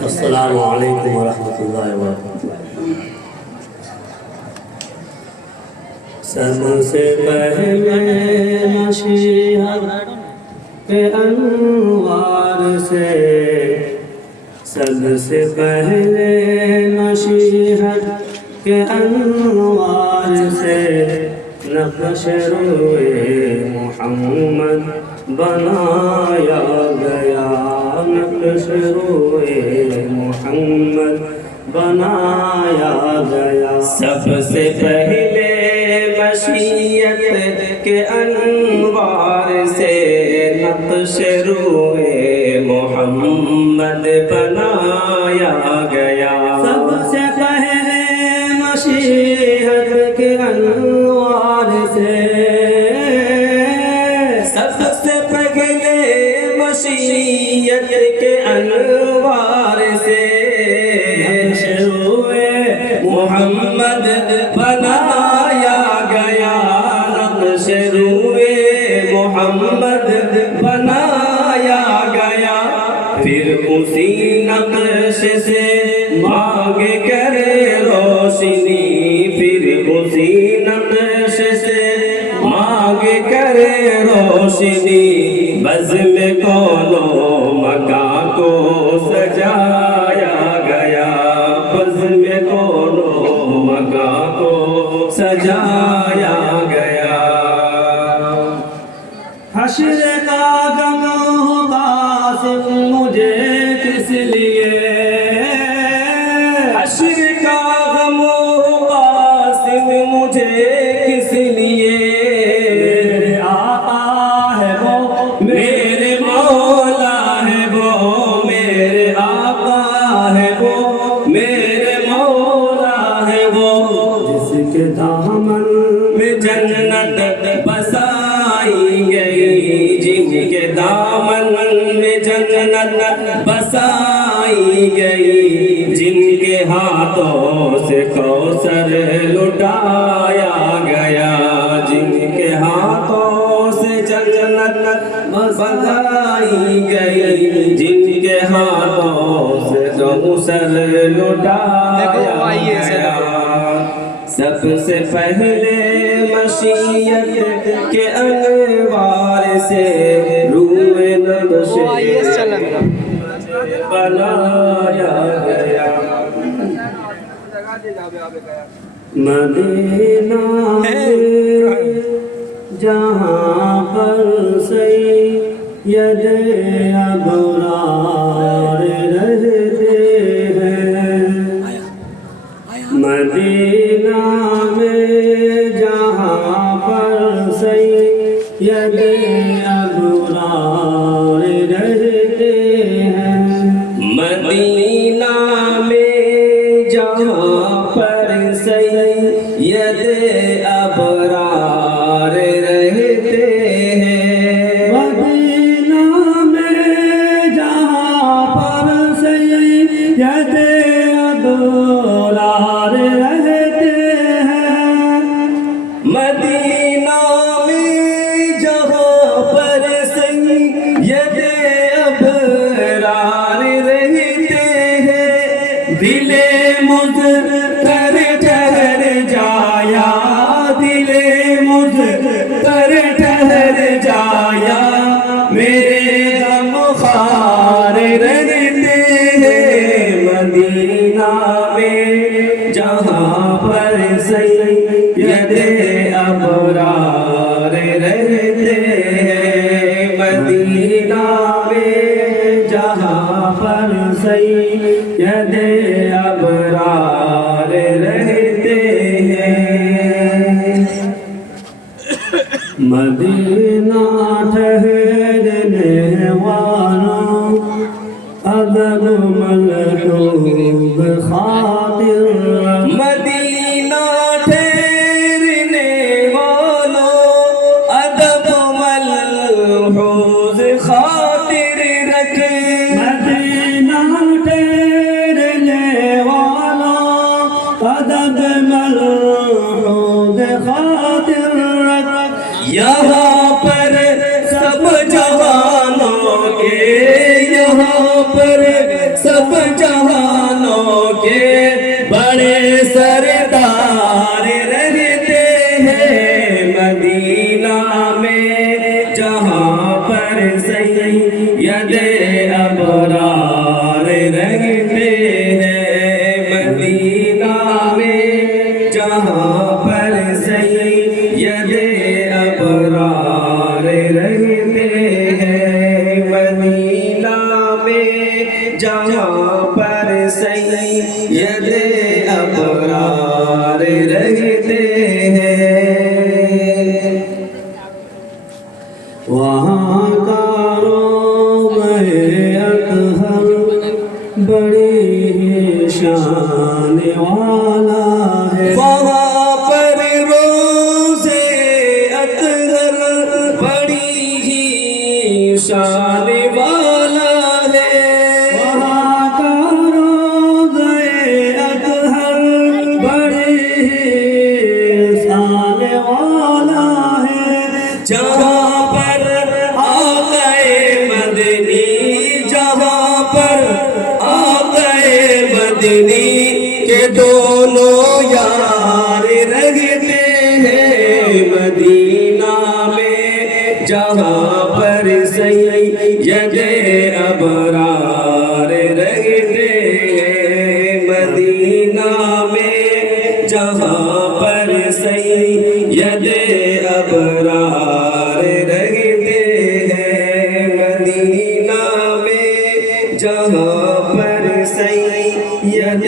السلام علیکم ورحمۃ اللہ وبرکاتہ۔ سب سے پہلے مشیت کے انوار سے، سب سے پہلے مشیت کے انوار سے نقش روئے محمد بنایا گیا، نقش روئے محمد بنایا گیا۔ سب سے پہلے مشیت کے انوار سے نقش روئے محمد بنایا گیا۔ سب سے پہلے مشیت کے انوار سے، سب سے پہلے مشیت کے انوار سے نقش روئے محمد بنایا گیا، نقش روئے محمد بنایا گیا۔ پھر اسی نقش سے مانگ کر روشنی، پھر اسی نقش سے مانگ کر روشنی، بزم کونوں مکان کو سجایا گیا، بزم کونوں مکان کو سجایا گیا۔ حشر کا غم قاسم مجھے کس لیے، حشر کا غم قاسم مجھے کس لیے، میرے آقا ہے وہ میرے مولا ہے وہ، میرے آقا ہے وہ میرے مولا ہے وہ، جس کے دامن میں جنت بسائی گئی، جن کے دامن میں جنت بسائی گئی، جن کے ہاتھوں سے کوثر لٹایا گیا، جن کے ہاتھوں سے جنت بسائی گئی، جن کے ہاتھوں سے کوثر لٹایا گیا۔ سب سے پہلے مشیت کے انوار سے روئے نقش بنایا گیا۔ مدینہ میں جہاں پر سید ابرار رہتے ہیں، مدینہ میں جہاں پر سید ابرار رہتے ہیں، مدینہ میں جہاں پر سید ابرار رہتے ہیں، مدینہ میں جہاں پر سید ابرار رہتے ہیں، مدینہ میں جہاں پر سید ابرار رہتے ہیں، دل مضطر ٹھہر جایا، دل مضطر ٹھہر جایا، میرے غم خوار رہتے ہیں، مدینہ میں جہاں پر سید ابرار رہتے ہیں، مدینہ میں جہاں پر سید ابرار رہتے ہیں۔ مدینہ ٹھہرنے والوں ادب ملحوب خاطر، مدینہ ٹھہرنے والوں ادب ملحوظ خاطر رکھے، مدینہ ٹھہرنے والوں ادب ملحوظ خاطر رکھ، یہاں پر سب جوانوں کے، یہاں پر سب پر سید ابرار رہتے ہیں وہاں کا روضہ اطہر بڑی ہی شان والا ہے وہاں پر روضہ اطہر بڑی ہی شان والا ہے وہاں کا روضہ اطہر بڑی ہی شان والا ہے جہاں پر آقا مدنی جہاں پر آقا مدنی کے دونوں یار رہتے ہیں مدینہ میں جہاں پر سید ابرار رہتے ہیں مدینہ میں جہاں پر سید ابرار رہتے ہیں مدینہ میں جہاں پر سید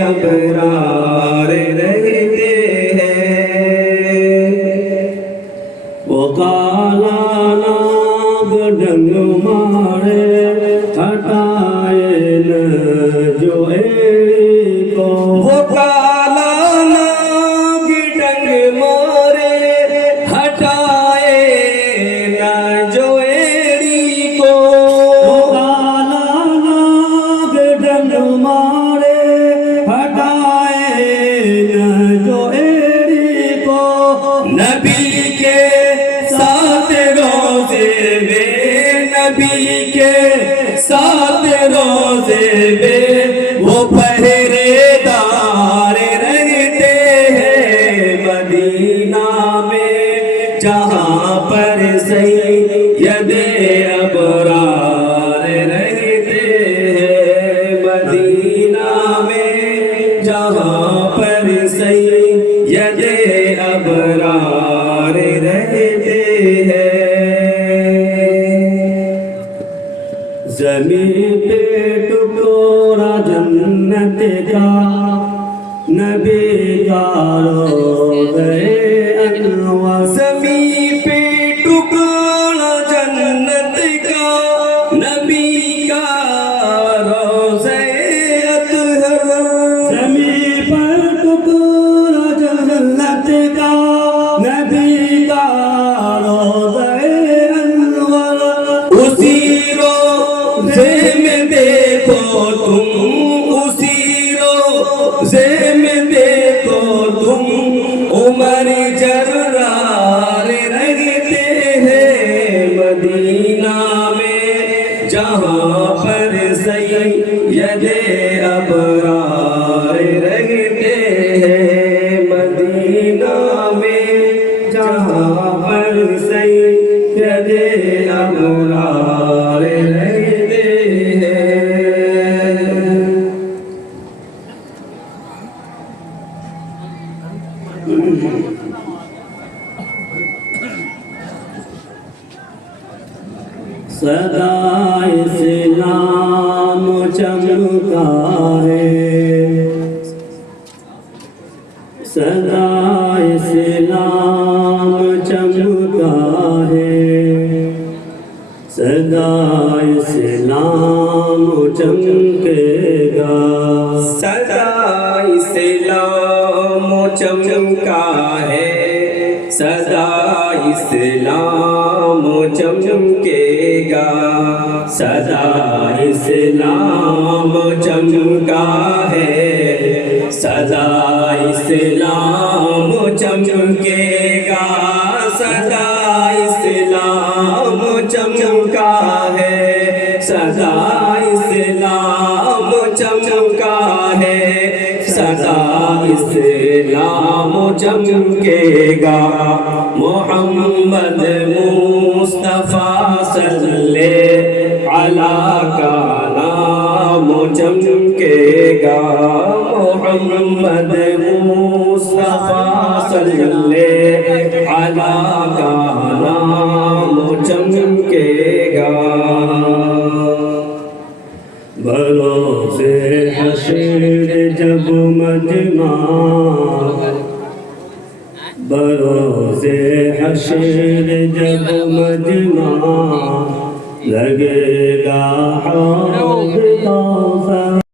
ابرار رہتے ہیں وہ کالا ناگ ڈنگ مارے ہٹائے نہ جو ایڑی کو وہ کالا ناگ ڈنگ مارے ہٹائے نہ جو ایڑی کو وہ کالا ناگ ڈنگ مارے ہٹائے نہ جو ایڑی کو نبی کے ساتھ روزے میں نبی کے ساتھ روزے میں وہ پہرے دار رہتے ہیں مدینہ میں جہاں پر سید ابرار رہتے ہیں مدینہ میں جہاں پر سید ابرار رہتے ہیں زمین پہ ٹکڑا جنت کا نبی کا روضہ انور زمین پہ ٹکڑا جنت کا نبی کا روضہ اطہر زمین پر ٹکڑا جنت کا نبی کا روضہ انور اسی روضے میں دیکھو تم اسی روضے میں دیکھو تم عمر جرار رہتے ہیں مدینہ میں جہاں پر سید ابرار رہتے ہیں مدینہ میں جہاں پر سید ابرار رہتے ہیں صدا اسلام چمکا ہے صدا اسلام چمکا ہے صدا اسلام چمکے گا صدا اسلام چمکا ہے صدا اسلام چمکے گا صدا اسلام چمکا ہے صدا اسلام چمکے گا صدا اسلام چمکا ہے صدا اسلام چمکا ہے صدا اسلام چمکے گا محمد مصطفیٰ صلی اللہ کا نام چمکے گا محمد مصطفیٰ صلی اللہ کا نام چمکے گا بھلو حشر جب مجمع لگے گا حوض کوثر